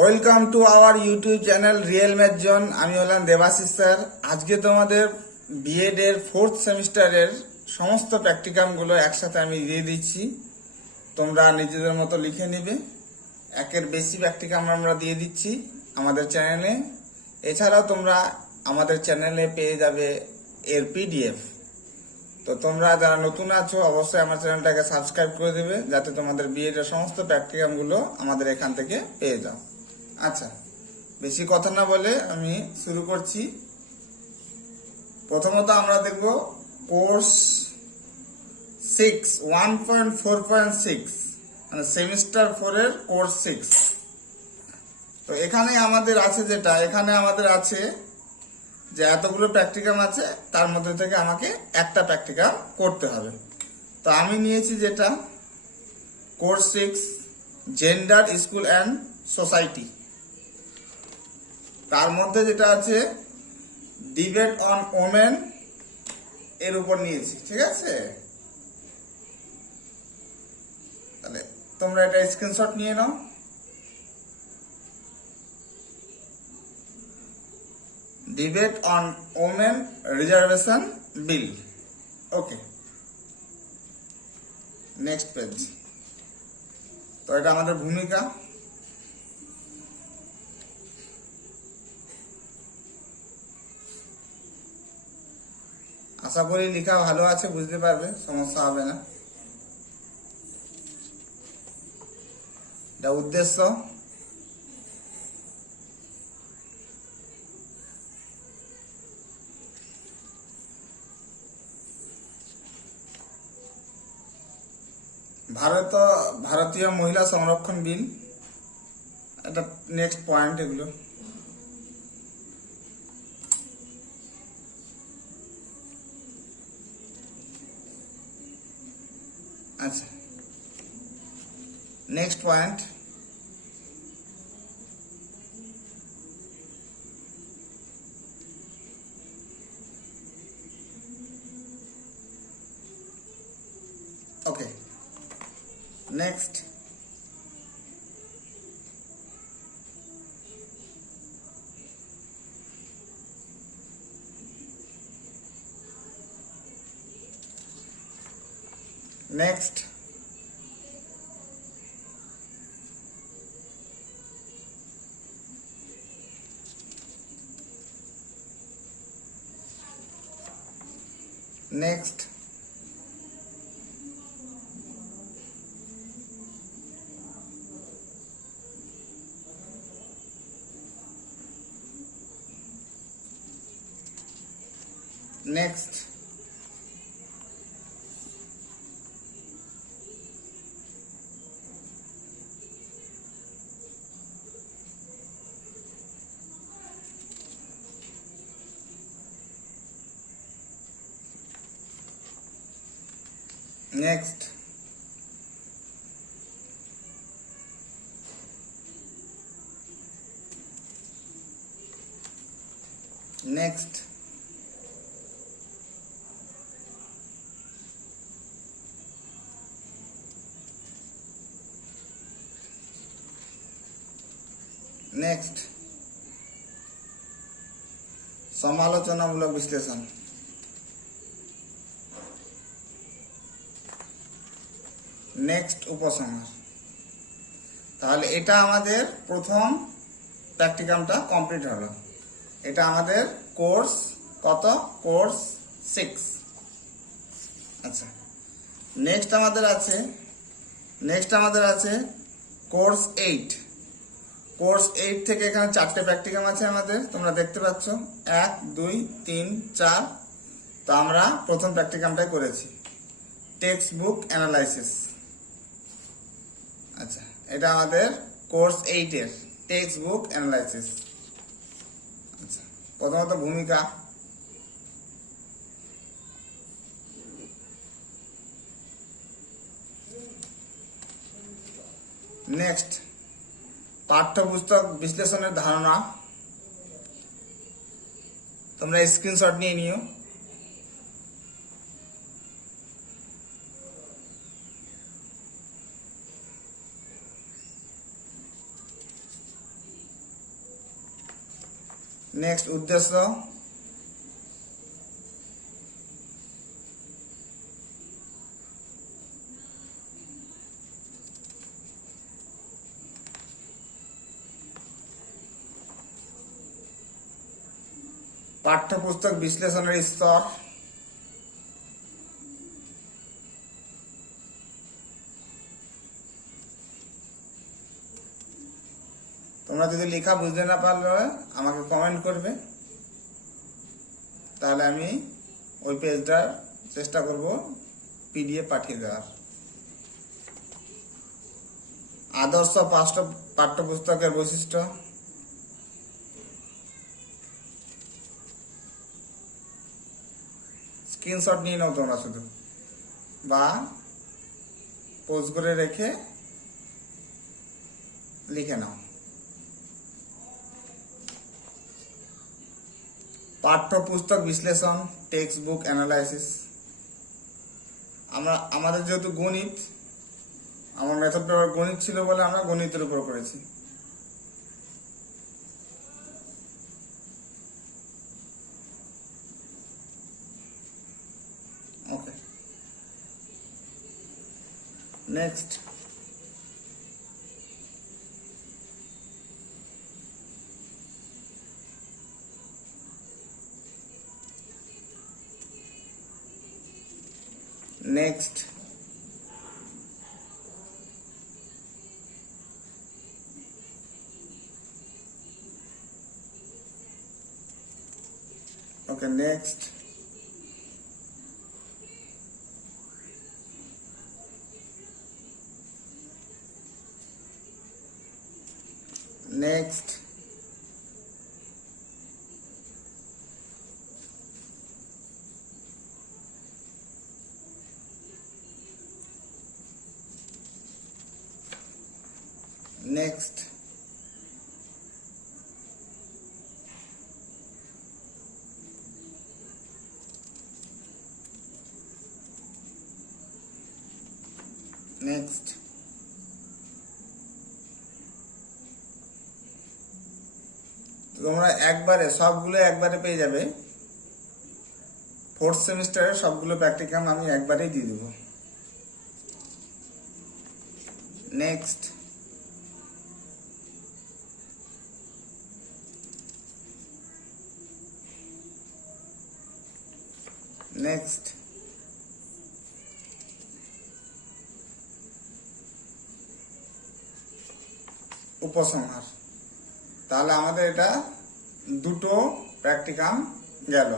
Welcome to our YouTube channel real math zone. আমি হলাম দেবাশিস স্যার। আজকে তোমাদের বিএড এর 4th সেমিস্টারের সমস্ত প্র্যাকটিকামগুলো একসাথে আমি দিয়ে দিচ্ছি। তোমরা নিজেদের মতো লিখে নিবে। একের বেশি প্র্যাকটিকাম আমরা দিয়ে দিচ্ছি আমাদের চ্যানেলে। এছাড়াও তোমরা আমাদের চ্যানেলে পেয়ে যাবে এর পিডিএফ। তো তোমরা যারা নতুন আছো অবশ্যই আমার চ্যানেলটাকে সাবস্ক্রাইব করে দেবে, যাতে তোমাদের বিএড এর সমস্ত প্র্যাকটিকামগুলো আমাদের এখান থেকে পেয়ে যাও। আচ্ছা, বেশি কথা না বলে আমি শুরু করছি। প্রথমত আমরা দেখব কোর্স 6 1.4.6 মানে সেমিস্টার 4 এর কোর্স 6। তো এখানে আমাদের আছে যে এতগুলো প্র্যাকটিকাম আছে, তার মধ্যে থেকে আমাকে একটা প্র্যাকটিকাম করতে হবে। তো আমি নিয়েছি যেটা কোর্স 6 জেন্ডার, স্কুল অ্যান্ড সোসাইটি। তার মধ্যে যেটা আছে ডিবেট অন ওমেন, এর উপর নিয়েছি। ঠিক আছে, তাহলে তোমরা এটা স্ক্রিনশট নিয়ে নাও। Debate on women reservation bill. Okay, next page. তো এটা আমাদের ভূমিকা। আশা করি লেখা ভালো আছে, বুঝতে পারবে, সমস্যা হবে না। এটা উদ্দেশ্য। ভারতীয় মহিলা সংরক্ষণ বিল, এটা নেক্সট পয়েন্ট। এগুলো আচ্ছা, next point. Okay, next. Next, next, next, next, next, next, সমালোচনামূলক বিশ্লেষণ। নেক্সট, উপসংহার। তাহলে এটা আমাদের প্রথম প্র্যাকটিকামটা কমপ্লিট হলো। এটা আমাদের কোর্স কত? কোর্স 6। আচ্ছা, নেক্সট আমাদের আছে কোর্স 8। কোর্স 8 থেকে এখানে 4টে প্র্যাকটিকাম আছে আমাদের, তোমরা দেখতে পাচ্ছ 1 2 3 4। তো আমরা প্রথম প্র্যাকটিকামটাই করেছি, টেক্সট বুক অ্যানালাইসিস। আচ্ছা, এটা আমাদের কোর্স 8 এর টেক্সট বুক অ্যানালাইসিস। আচ্ছা, প্রথমত ভূমিকা। নেক্সট, পাঠ্যপুস্তক বিশ্লেষণের ধারণা। তোমরা স্ক্রিনশট নিয়ে নিও। নেক্সট উদ্দেশ্য, পাঠ্যপুস্তক বিশ্লেষণের স্তর, তোমরা যদি লেখা বুঝতে না পারলে আমাকে কমেন্ট করবে, তাহলে আমি ওই পেজটার চেষ্টা করব পিডিএফ পাঠিয়ে দেওয়ার। আদর্শ পাঠ্যপুস্তকের বৈশিষ্ট্য, স্ক্রিনশট নিয়ে নাও তোমরা শুধু, বা পোজ করে রেখে লিখে নাও। পাঠ্যপুস্তক বিশ্লেষণ, টেক্সট বুক অ্যানালাইসিস। আমাদের যেহেতু গণিত, আমার মেথড পেপার গণিত ছিল বলে আমরা গণিতের উপর করেছি। ওকে, next, next, okay, next, next, next, next. তোমরা সবগুলো একবারে পেয়ে যাবে। ফোর্থ সেমিস্টারের সবগুলো প্র্যাকটিকাম আমি একবারেই দিয়ে দেবো। নেক্সট, নেক্সট, উপসংহার। তাহলে আমাদের এটা দুটো প্র্যাকটিকাম গেল।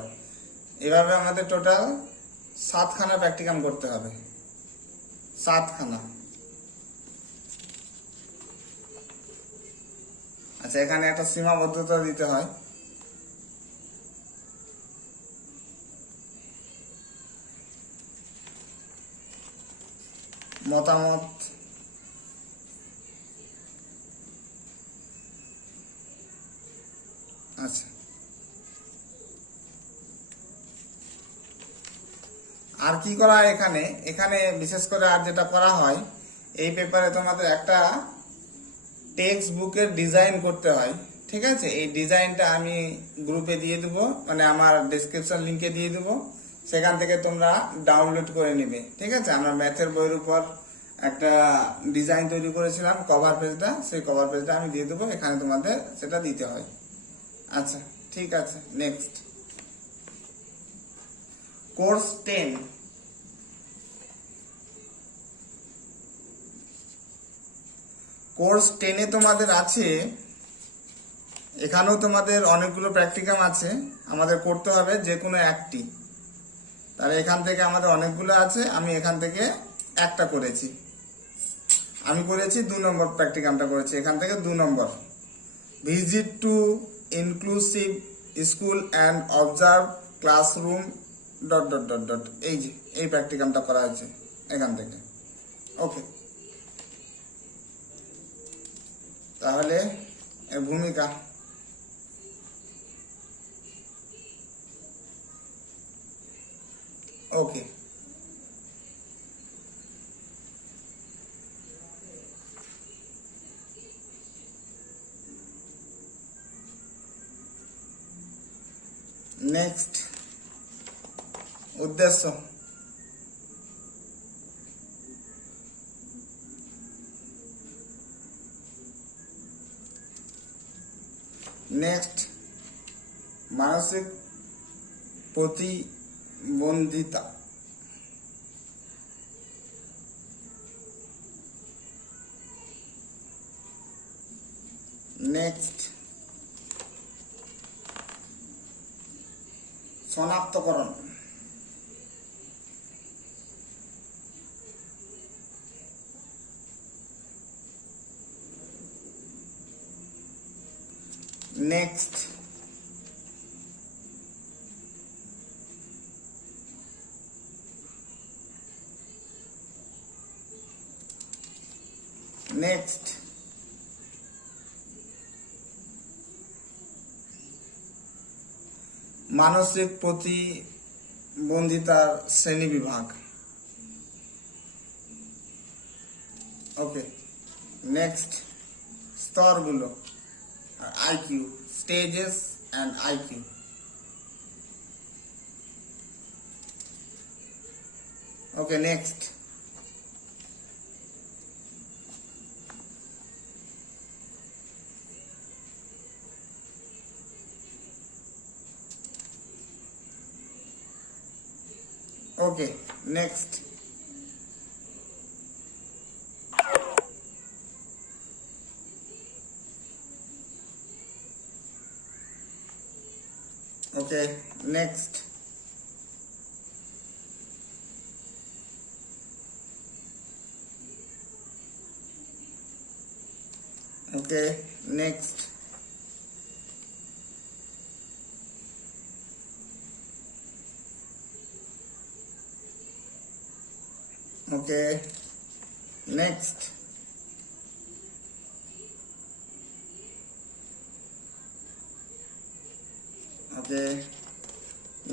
এভাবে আমাদের টোটাল 7খানা প্র্যাকটিকাম করতে হবে, 7খানা। আচ্ছা, এখানে একটা সীমাবদ্ধতা দিতে হয়। মতামত, আচ্ছা, আর কি করা হয় এখানে বিশেষ করে আর যেটা করা হয়, এই পেপারে তোমাদের একটা টেক্সট বুকের ডিজাইন করতে হয়। ঠিক আছে, এই ডিজাইনটা আমি গ্রুপে দিয়ে দেবো, মানে আমার ডেসক্রিপশন লিংকে দিয়ে দেবো, সেখান থেকে তোমরা ডাউনলোড করে নিবে। ঠিক আছে, আমরা ম্যাথের বইয়ের উপর একটা ডিজাইন তৈরি করেছিলাম, কভার পেজটা, সেই কভার পেজটা আমি দিয়ে দেবো, এখানে তোমাদের সেটা দিতে হয়। আচ্ছা, ঠিক আছে, নেক্সট, কোর্স 10। কোর্স 10-এ তোমাদের আছে, এখানেও তোমাদের অনেকগুলো প্র্যাকটিকাম আছে, আমাদের করতে হবে যে কোনো একটি। তাহলে এখান থেকে আমাদের অনেকগুলো আছে, আমি এখান থেকে একটা করেছি। আমি করেছি 2 নম্বর প্র্যাকটিকামটা করেছি, এখান থেকে 2 নম্বর। Visit to inclusive school and observe classroom ... এই যে এই প্র্যাকটিকামটা করা হয়েছে এখান থেকে। ওকে, তাহলে এর ভূমিকা, ওকে, নেক্সট উদ্দেশ্য, নেক্সট মানসিক প্রতিবন্ধিতা, নেক্সট শনাক্তকরণ, নেক্সট নেক্সট মানসিক প্রতিবন্ধিতার শ্রেণীবিভাগ। ওকে, নেক্সট স্তরগুলো, IQ, stages and IQ. Okay, next okay, next okay, next okay, next okay, next okay,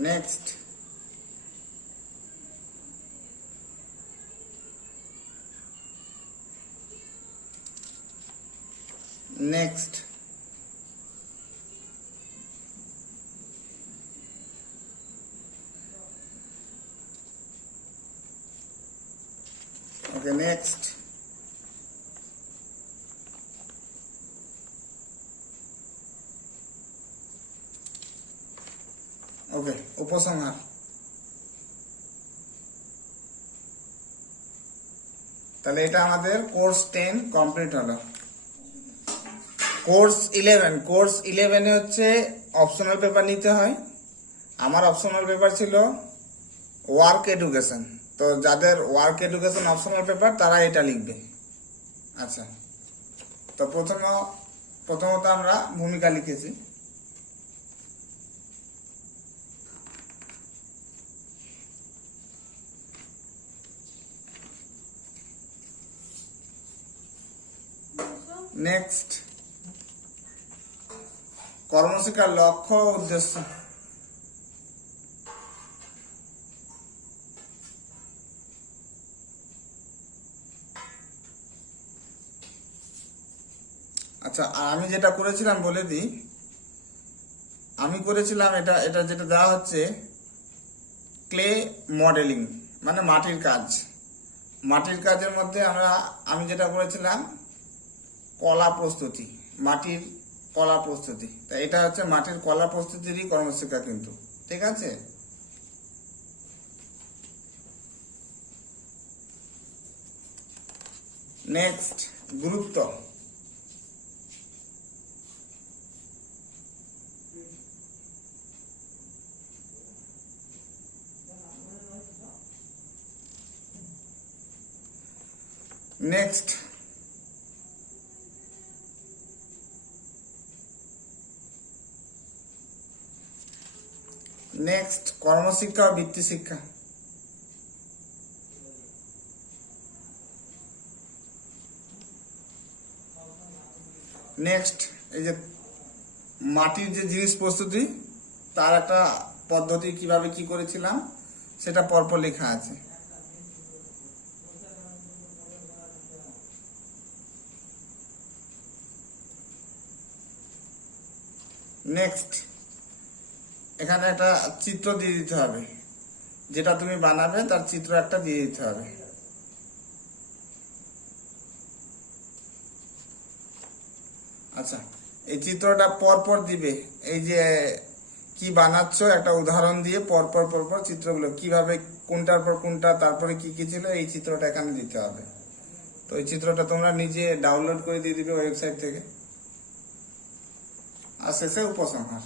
next next okay, next okay, উপসংহার। তাহলে এটা আমাদের কোর্স 10 কমপ্লিট হলো। কোর্স 11 হচ্ছে অপশনাল পেপার নিতে হয়। আমার অপশনাল পেপার ছিল ওয়ার্ক এডুকেশন, তো যাদের ওয়ার্ক এডুকেশন অপশনাল পেপার তারা এটা লিখবে। আচ্ছা, তো প্রথমত আমরা ভূমিকা লিখেছি। নেক্সট কর্মশিক্ষার লক্ষ্য ও উদ্দেশ্য, আচ্ছা, আর আমি যেটা করেছিলাম বলে দিই, আমি করেছিলাম এটা যেটা দেওয়া হচ্ছে ক্লে মডেলিং, মানে মাটির কাজ। মাটির কাজের মধ্যে আমি যেটা করেছিলাম কলা প্রস্তুতি, মাটির কলা প্রস্তুতি। তা এটা হচ্ছে মাটির কলা প্রস্তুতিরই কর্মশিক্ষা কিন্তু, ঠিক আছে। নেক্সট গুরুত্ব, নেক্সট নেক্সট কর্মশিক্ষা ও বৃত্তি শিক্ষা। নেক্সট এই যে মাটির যে জিনিস প্রস্তুতি তার একটা পদ্ধতি কিভাবে কি করেছিলাম সেটা পরপর লেখা আছে। নেক্সট এখানে একটা চিত্র দিয়ে দিতে হবে, যেটা তুমি বানাবে তার চিত্র একটা দিয়ে দিতে হবে। আচ্ছা, এই চিত্রটা পরপর দিবে। এই যে কি বানাচ্ছ একটা উদাহরণ দিয়ে পরপর পরপর চিত্রগুলো কিভাবে কোনটার পর কোনটা তারপরে কি কি ছিল এই চিত্রটা এখানে দিতে হবে। তো এই চিত্রটা তোমরা নিজে ডাউনলোড করে দিয়ে দিবে ওয়েবসাইট থেকে। আর শেষে উপসংহার।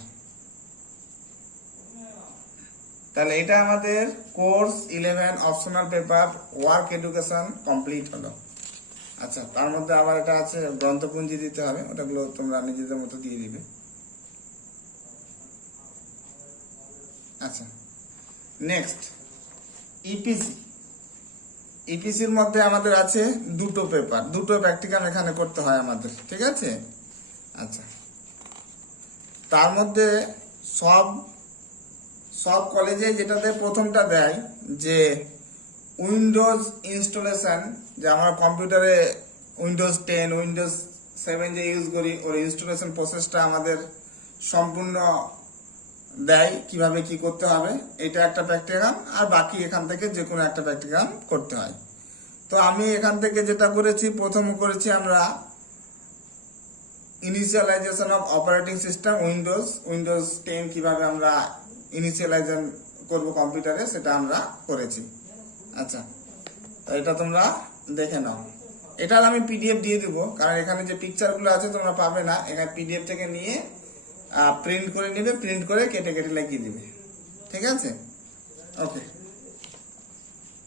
তাহলে এটা আমাদের কোর্স 11 optional paper work education complete হলো। আচ্ছা, তার মধ্যে আবার এটা আছে গ্রন্থপুঞ্জি দিতে হবে, ওটাগুলো তোমরা নিজেদের মতো দিয়ে দিবে। আচ্ছা, নেক্সট ইপিসি। ইপিসির মধ্যে আমাদের আছে দুটো পেপার, দুটো প্র্যাকটিক্যাল এখানে করতে হয় আমাদের, ঠিক আছে। আচ্ছা, তার মধ্যে সব সব কলেজে যেটাতে প্রথমটা দেয় যে উইন্ডোজ ইনস্টলেশন, যে আমরা কম্পিউটারে উইন্ডোজ 10 উইন্ডোজ 7 যে ইউজ করি ওর ইনস্টলেশন প্রসেসটা আমাদের সম্পূর্ণ দেয়, কিভাবে কি করতে হবে। এটা একটা প্র্যাকটিক্যাল, আর বাকি এখান থেকে যে কোনো একটা প্র্যাকটিক্যাল করতে হয়। তো আমি এখান থেকে যেটা করেছি, প্রথম করেছি আমরা initialization of operating system Windows 10 কিভাবে আমরা ইনিশিয়ালাইজেশন করব কম্পিউটারে, সেটা আমরা করেছি। আচ্ছা, তো এটা তোমরা দেখে নাও। এটা আমি পিডিএফ দিয়ে দিব, কারণ এখানে যে পিকচারগুলো আছে তোমরা পাবে না, এখানে পিডিএফ থেকে নিয়ে প্রিন্ট করে নিবে, প্রিন্ট করে কেটে কেটে লাগিয়ে দিবে, ঠিক আছে। ওকে,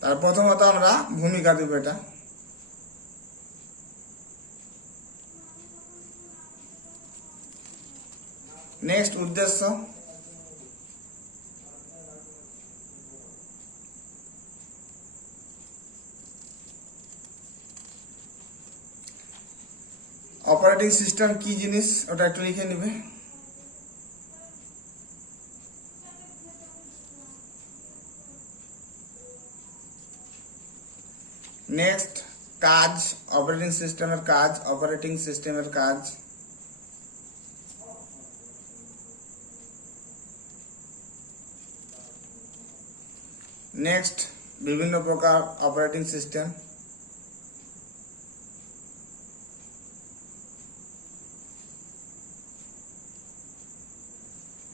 তার প্রথমত আমরা ভূমিকা দিব। এটা নেক্সট উদ্দেশ্য, অপারেটিং সিস্টেম কি জিনিস ওটা একটু লিখে নিবে। নেক্সট কাজ, অপারেটিং সিস্টেমের কাজ, অপারেটিং সিস্টেমের কাজ। নেক্সট বিভিন্ন প্রকার অপারেটিং সিস্টেম।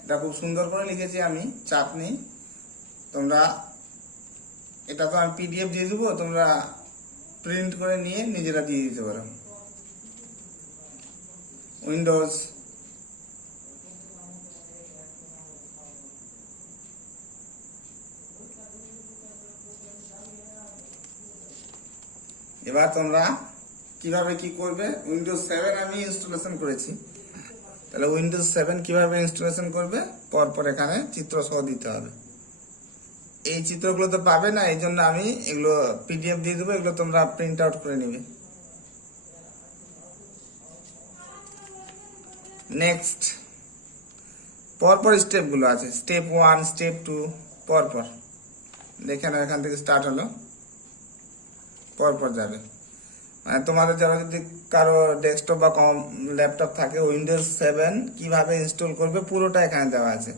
এটা খুব সুন্দর করে লিখেছি আমি, চাপ নেই। তোমরা এটা তো আমি পিডিএফ দিয়ে দেবো, তোমরা প্রিন্ট করে নিয়ে নিজেরা দিয়ে দিতে পারো। উইন্ডোজ, এবার তোমরা কিভাবে কি করবে। উইন্ডোজ 7 আমি ইনস্টলেশন করেছি, তাহলে উইন্ডোজ 7 কিভাবে ইনস্টলেশন করবে পরপর এখানে চিত্র সহ দিতে হবে। এই চিত্রগুলো তো পাবে না, এই জন্য আমি এগুলো পিডিএফ দিয়ে দেবো, এগুলো তোমরা প্রিন্ট আউট করে নিবে। নেক্সট পরপর স্টেপগুলো আছে, স্টেপ 1 স্টেপ 2 পরপর দেখে নাও। এখান থেকে স্টার্ট হলো, পরপর যাবে। মানে তোমাদের যারা যদি কারো ডেস্কটপ বা ল্যাপটপ থাকে, উইন্ডোজ 7 কিভাবে ইনস্টল করবে পুরোটা এখানে দেওয়া আছে,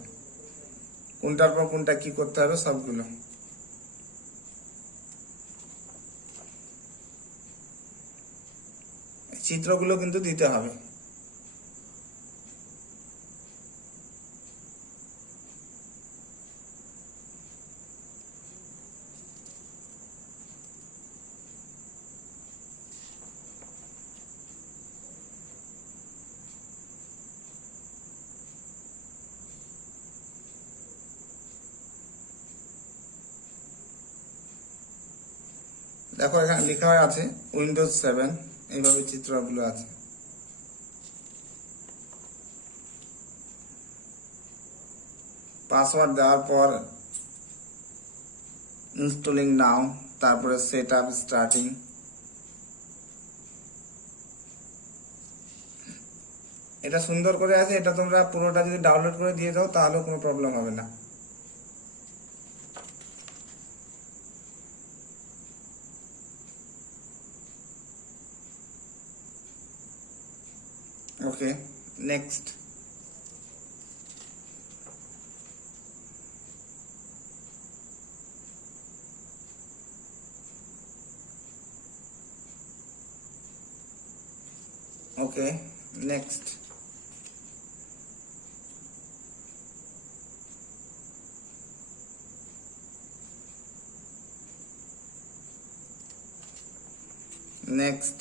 কোনটার পর কোনটা কি করতে হবে সবগুলো। চিত্রগুলো কিন্তু দিতে হবে। দেখো এখানে লেখা আছে উইন্ডোজ 7, এইভাবে চিত্রগুলো আছে। পাসওয়ার্ড দেওয়ার পর ইনস্টলিং নাও, তারপরে সেট আপ স্টার্টিং। এটা সুন্দর করে আছে, এটা তোমরা পুরোটা যদি ডাউনলোড করে দিয়ে দাও তাহলেও কোনো প্রবলেম হবে না। ওকে, নেক্সট ওকে, নেক্সট। নেক্সট।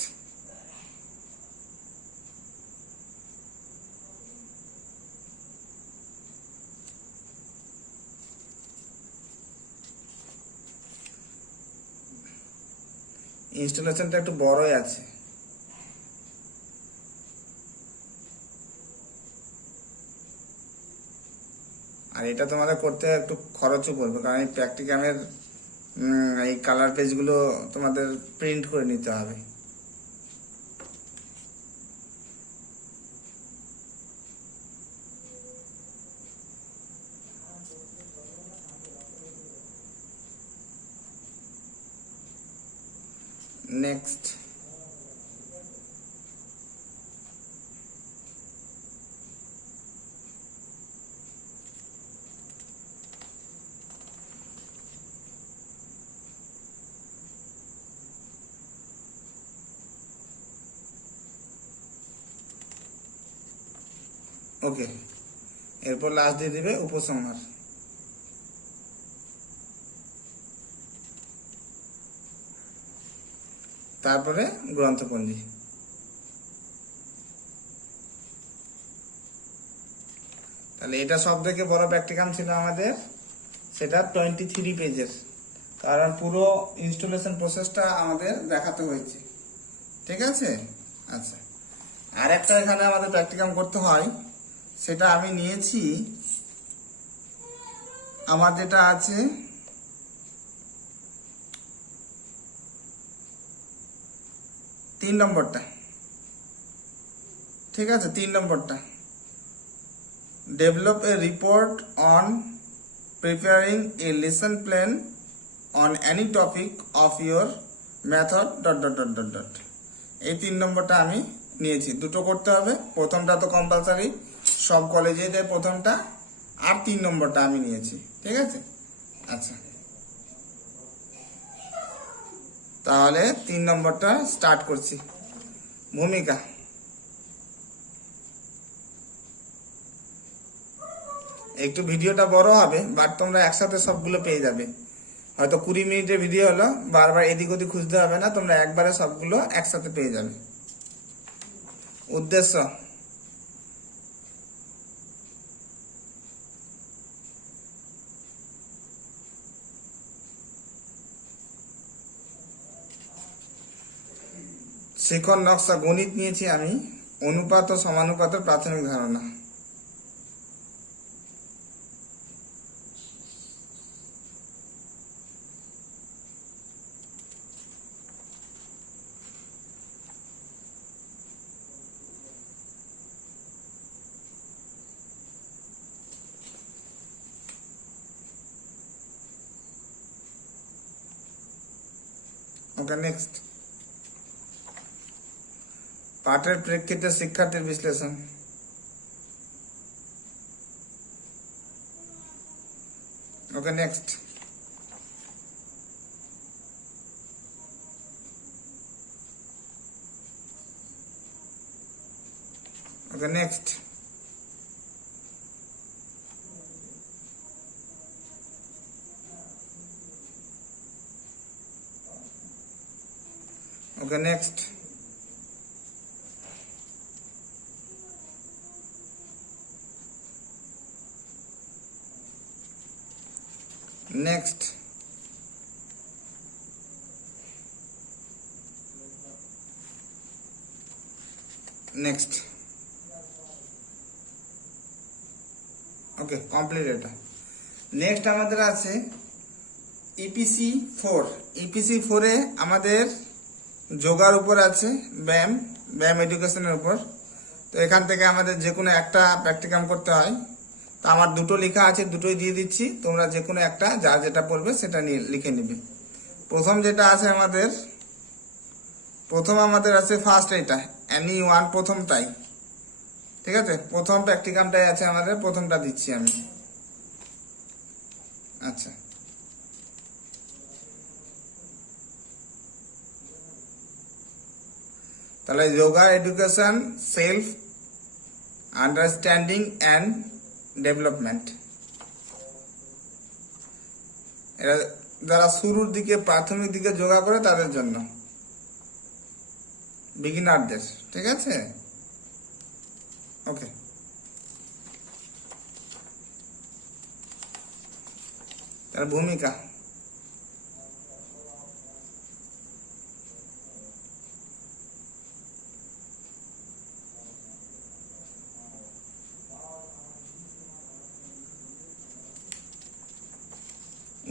ইনস্টলেশনটা একটু বড়ই আছে। আর এটা তোমাদের করতে একটু খরচও পড়বে, কারণ এই প্র্যাকটিকামের এই কালার পেজগুলো তোমাদের প্রিন্ট করে নিতে হবে। নেক্সট। ওকে, এরপর লাস্ট দিয়ে দিবে উপসংহার। তারপরে গ্রন্থপঞ্জি। তাহলে এটা সব থেকে বড় প্র্যাকটিকাম ছিল আমাদের, সেটা 23 পেজের, কারণ পুরো ইনস্টলেশন প্রসেসটা আমাদের দেখাতে হয়েছে। ঠিক আছে। আচ্ছা, আর একটা এখানে আমাদের প্র্যাকটিকাম করতে হয়, সেটা আমি নিয়েছি আমার যেটা আছে 3 নম্বরটা। ঠিক আছে, 3 নম্বরটা, develop a report on preparing a lesson plan on any topic of your method dot dot dot dot dot. এই 3 নম্বরটা আমি নিয়েছি। দুটো করতে হবে, প্রথমটা তো কম্পালসারি, সব কলেজে দেয় প্রথমটা, আর 3 নম্বরটা আমি নিয়েছি। ঠিক আছে। আচ্ছা, তাহলে 3 নম্বরটা স্টার্ট করছি। ভূমিকা। একটু ভিডিওটা বড় হবে, বাট তোমরা একসাথে সবগুলো পেয়ে যাবে। হয়তো 20 মিনিটের ভিডিও হলো, বারবার এদিক ওদিক খুঁজতে হবে না, তোমরা একবারে সবগুলো একসাথে পেয়ে যাবে। উদ্দেশ্য। শিখন নকশা। গণিত নিয়েছি আমি, অনুপাত ও সমানুপাতের প্রাথমিক ধারণা। ওকে, নেক্সট। পাঠের প্রেক্ষিতে শিক্ষার্থীর বিশ্লেষণ। ওকে, next. Okay, next. Okay, next. Next. Next. ওকে, কমপ্লিট এটা। নেক্সট আমাদের আছে ইপিসি 4। ইপিসি 4-এ আমাদের যোগার উপর আছে, ব্যায়াম, ব্যায়াম এডুকেশনের উপর। তো এখান থেকে আমাদের যে কোনো একটা প্র্যাকটিকাম করতে হয়। তো আমার দুটো লেখা আছে, দুটোই দিয়ে দিচ্ছি, তোমরা যে কোনো একটা যার যেটা পড়বে সেটা নিয়ে লিখে নিবে। প্রথম যেটা আছে আমাদের, প্রথম আমাদের আছে ফার্স্ট, এটা এনি ওয়ান, প্রথমটাই। ঠিক আছে, প্রথম প্র্যাকটিকামটাই আছে আমাদের, প্রথমটা দিচ্ছি আমি। আচ্ছা, তাহলে yoga education, self understanding and development. এরা যারা শুরুর দিকে প্রাথমিক দিকে যোগা করে তাদের জন্য, বিগিনারদের। ঠিক আছে, ওকে। তার ভূমিকা,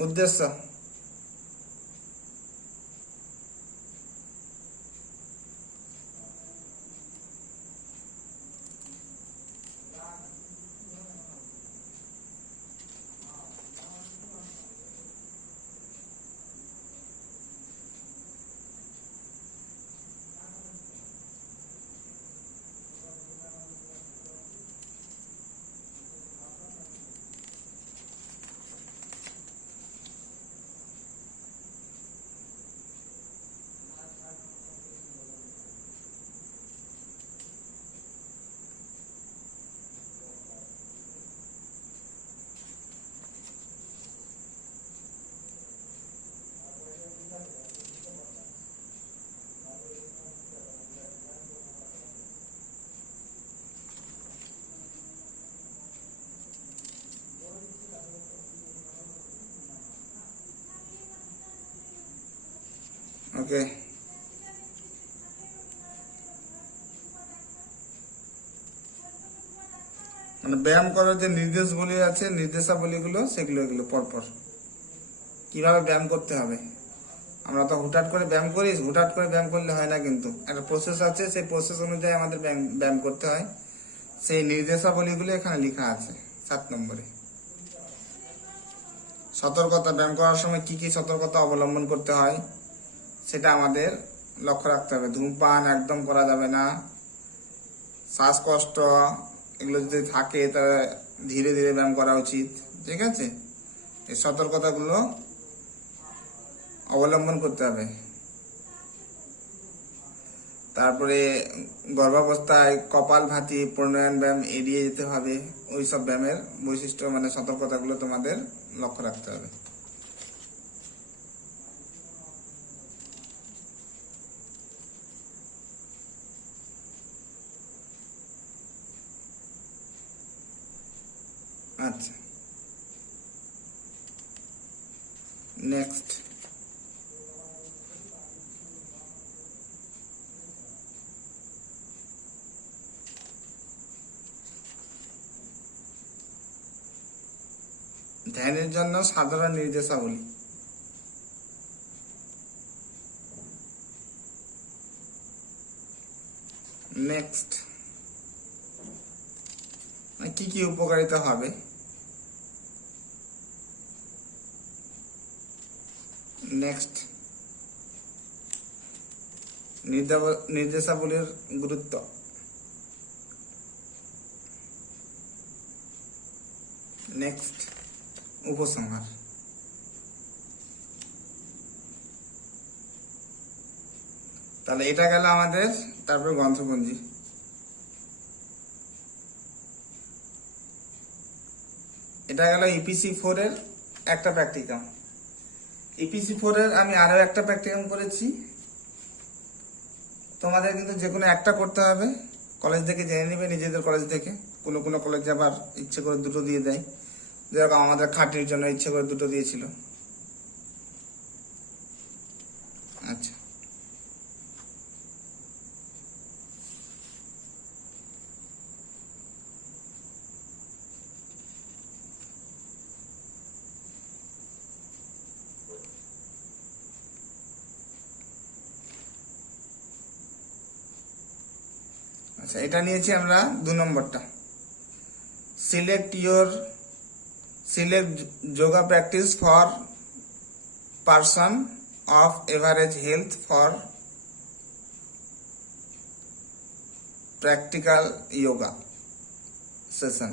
উদ্দেশ্য, ওকে। মানে ব্যায়াম করার যে নির্দেশাবলী আছে, নির্দেশাবলীগুলো সেগুলো এগুলো পরপর কিভাবে ব্যায়াম করতে হবে। আমরা তো হুটহাট করে ব্যায়াম করি, হুটহাট করে ব্যায়াম করলে হয় না, কিন্তু একটা প্রসেস আছে, সেই প্রসেস অনুযায়ী আমাদের ব্যায়াম করতে হয়। সেই নির্দেশাবলীগুলো এখানে লেখা আছে 7 নম্বরে। সতর্কতা, ব্যায়াম করার সময় কি কি সতর্কতা অবলম্বন করতে হয় সেটা আমাদের লক্ষ্য রাখতে হবে। ধূমপান একদম করা যাবে না, শ্বাসকষ্ট এগুলো যদি থাকে তাহলে ধীরে ধীরে ব্যায়াম করা উচিত। ঠিক আছে, এই সতর্কতাগুলো অবলম্বন করতে হবে। তারপরে গর্ভাবস্থায় কপালভাতি, প্রণয়ন ব্যায়াম এড়িয়ে যেতে হবে। ওই সব ব্যায়ামের বৈশিষ্ট্য মানে সতর্কতাগুলো তোমাদের লক্ষ্য রাখতে হবে। আচ্ছা, নেক্সট। ধ্যানের জন্য সাধারণ নির্দেশাবলী। নেক্সট, কি কি উপকারিতা হবে। নেক্সট, নির্দেশাবলীর গুরুত্ব। নেক্সট, উপসংহার। তাহলে এটা গেল আমাদের, তারপর গ্রন্থপঞ্জি। এটা গেল ইপিসি 4 এর একটা প্র্যাকটিকাম। ইপিসি 4 এর আমি আরো একটা প্র্যাকটিকাম করেছি। তোমাদের কিন্তু যে কোনো একটা করতে হবে, কলেজ থেকে জেনে নিবে, নিজেদের কলেজ থেকে। কোনো কোনো কলেজে আবার ইচ্ছে করে দুটো দিয়ে দেয়, যেরকম আমাদের খাটির জন্য ইচ্ছে করে দুটো দিয়েছিল। আচ্ছা, আচ্ছা, এটা নিয়েছি আমরা 2 নম্বরটা। সিলেক্ট yoga practice for person of average health for practical yoga সেশন।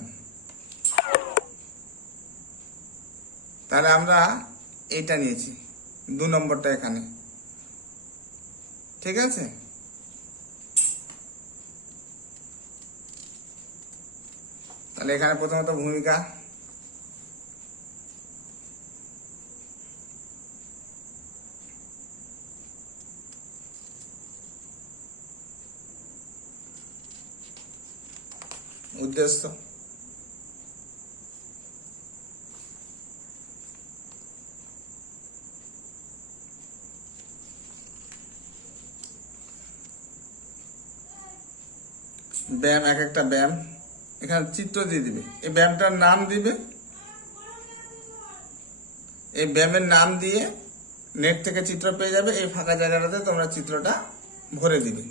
তাহলে আমরা এইটা নিয়েছি 2 নম্বরটা এখানে। ঠিক আছে, তাহলে এখানে প্রথমত ভূমিকা, উদ্দেশ্য, ব্যায়াম, এক একটা ব্যায়াম এখানে চিত্র দিয়ে দিবে, এই ব্যায়ামটার নাম দিবে, এই ব্যায়ামের নাম দিয়ে নেট থেকে চিত্র পেয়ে যাবে, এই ফাঁকা জায়গাটাতে তোমরা চিত্রটা ভরে দিবে।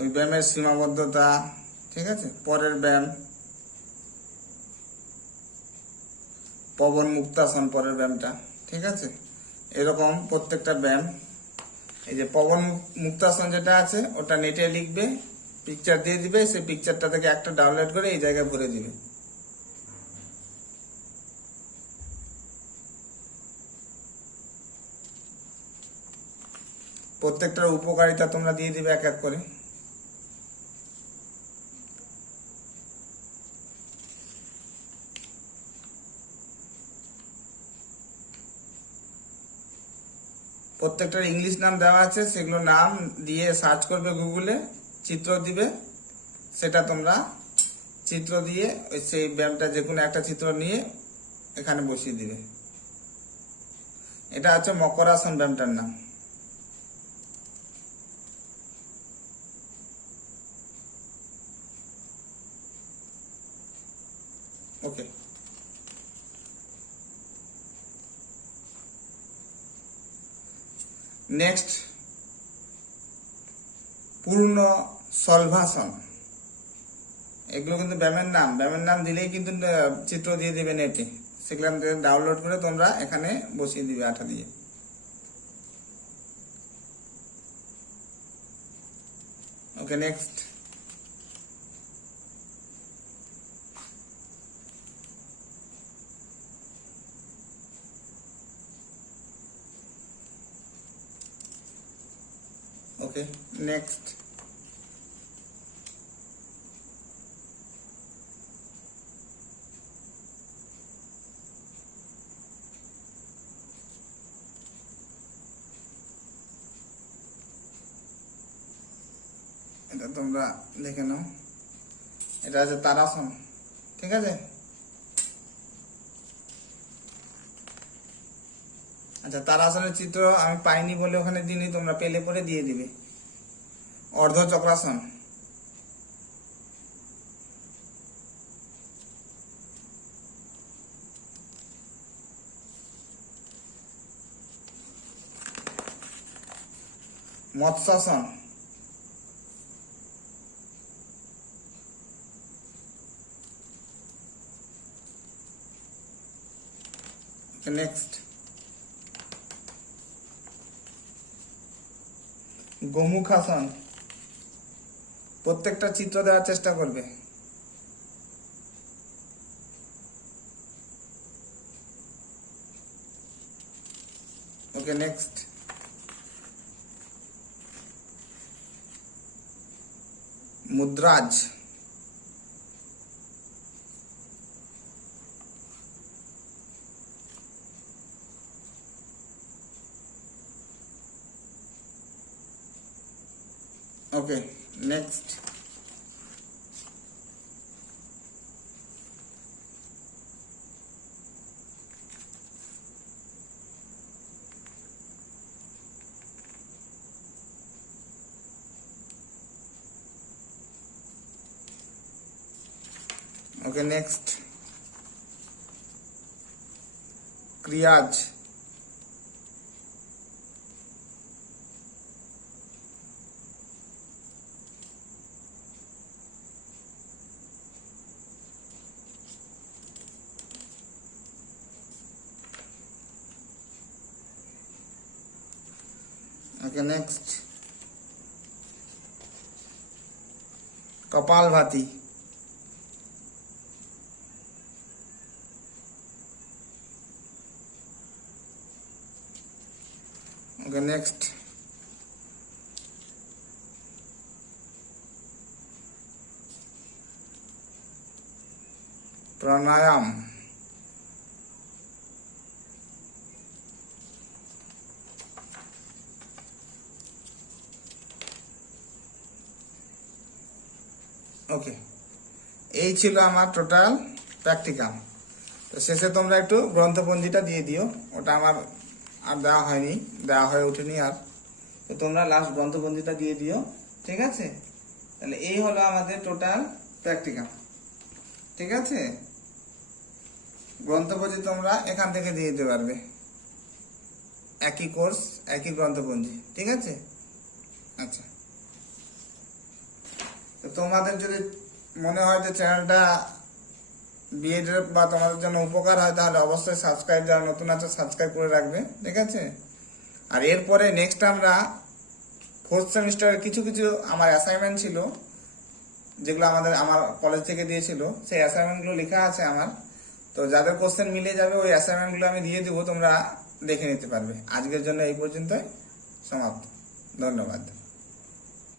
ওই ব্যায়ামের সীমাবদ্ধতা, ঠিক আছে। পরের ব্যায়াম পবন মুক্তাসন, পরের ব্যায়ামটা, ঠিক আছে। এরকম প্রত্যেকটা ব্যায়াম, এই যে পবন মুক্তাসন যেটা আছে ওটা নেটে লিখবে, পিকচার দিয়ে দিবে, সেই পিকচারটা থেকে একটা ডাউনলোড করে এই জায়গায় ভরে দিবে। প্রত্যেকটার উপকারিতা তোমরা দিয়ে দিবে এক এক করে। প্রত্যেকটার ইংলিশ নাম দেওয়া আছে, সেগুলো নাম দিয়ে সার্চ করবে গুগলে, চিত্র দিবে, সেটা তোমরা চিত্র দিয়ে সেই ব্যায়ামটা যে কোনো একটা চিত্র নিয়ে এখানে বসিয়ে দিবে। এটা হচ্ছে মকরাসন ব্যায়ামটার নাম। ওকে, নেক্সট পূর্ণ সলভাসন। এগুলো কিন্তু ব্যায়ামের নাম দিলেই কিন্তু চিত্র দিয়ে দিবে নেটে, সেগুলো ডাউনলোড করে তোমরা এখানে বসিয়ে দিবে আঠা দিয়ে। ওকে, নেক্সট ওকে নেক্সট এটা তোমরা দেখে নাও, এটা আছে তারাসন, ঠিক আছে। আচ্ছা, তারাসনের চিত্র আমি পাইনি বলে ওখানে দিইনি, তোমরা পেলে পরে দিয়ে দিবে। অর্ধ চক্রাসন, মৎস্যাসন, নেক্সট গোমুখাসন। প্রত্যেকটা চিত্র দেওয়ার চেষ্টা করবে। Okay, next mudras, okay next okay next kriyas, okay next kapalbhati, okay, next. Pranayama. Okay, এই ছিল আমার টোটাল প্র্যাকটিকাম। তো শেষে তোমরা একটু গ্রন্থপঞ্জিটা দিয়ে দিও, ওটা আমার আর দেওয়া হয়নি, দেওয়া হয়ে ওঠেনি আর। তো তোমরা লাস্ট গ্রন্থপঞ্জিটা দিয়ে দিও, ঠিক আছে? তাহলে এই হলো আমাদের টোটাল প্র্যাকটিকাম, ঠিক আছে? গ্রন্থপঞ্জি তোমরা এখান থেকে দিয়ে দিতে পারবে, একই কোর্স একই গ্রন্থপঞ্জি, ঠিক আছে? আচ্ছা, তো তোমাদের যদি মনে হয় যে চ্যানেলটা বিএড বা তোমাদের জন্য উপকার হয়, তাহলে অবশ্যই সাবস্ক্রাইব, যারা নতুন আছে সাবস্ক্রাইব করে রাখবে, ঠিক আছে? আর এরপরে নেক্সট আমরা ফোর্থ সেমিস্টারের কিছু কিছু আমার অ্যাসাইনমেন্ট ছিল, যেগুলো আমার কলেজ থেকে দিয়েছিল, সেই অ্যাসাইনমেন্টগুলো লেখা আছে আমার। তো যাদের কোশ্চেন মিলে যাবে ওই অ্যাসাইনমেন্টগুলো আমি দিয়ে দেবো, তোমরা দেখে নিতে পারবে। আজকের জন্য এই পর্যন্তই সমাপ্ত। ধন্যবাদ।